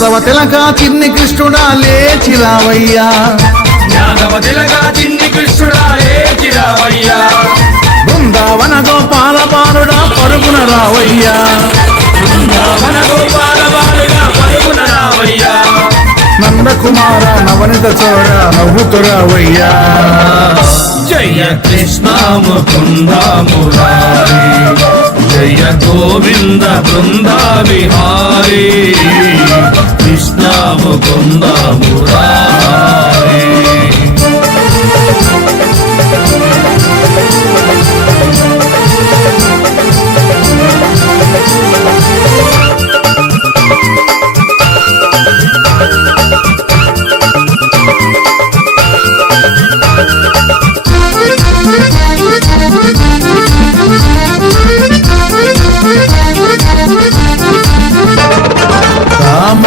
యాదవ తిలక చిన్ని కృష్ణుడా లేచి రావయ్యా, యాదవ తిలక చిన్ని కృష్ణుడా లేచి రావయ్యా, బృందావన గోపాల బాలుడా పరుగున రావయ్యా, బృందావన గోపాల బాలుడా పరుగున రావయ్యా, నందకుమార నవనిత చోర నవ్వుతు రావయ్యా. జయ కృష్ణ ముకుంద మురారి, జయ గోవింద బృంద విహారీ, కృష్ణ ముకుంద మురారి.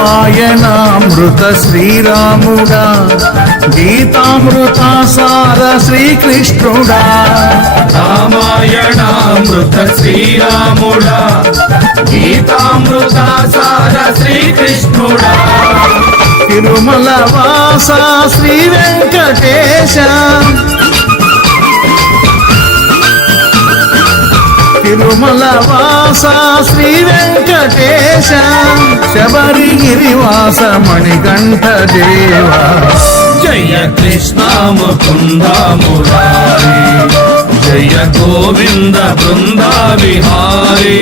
రామాయణామృత శ్రీరాముడా, గీతామృత సార శ్రీకృష్ణుడా, రామాయణామృత శ్రీరాముడా, గీతామృత సార శ్రీకృష్ణుడా, తిరుమల వాస శ్రీ వెంకటేశ, తిరుమల వాస శ్రీ వెంకటేశ, శబరిగిరివాస మణికంఠ దేవా. జయ కృష్ణ ముకుంద మురారి, జయ గోవింద బృంద విహారీ,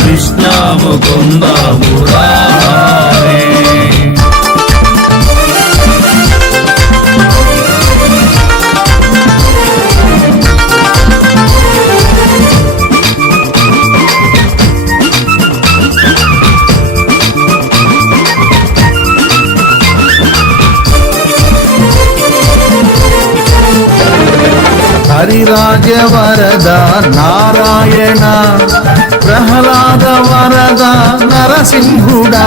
కృష్ణ ముకుంద మురారి. హరిరాజ వరద నారాయణ, ప్రహ్లాద వరద నరసింహుడా,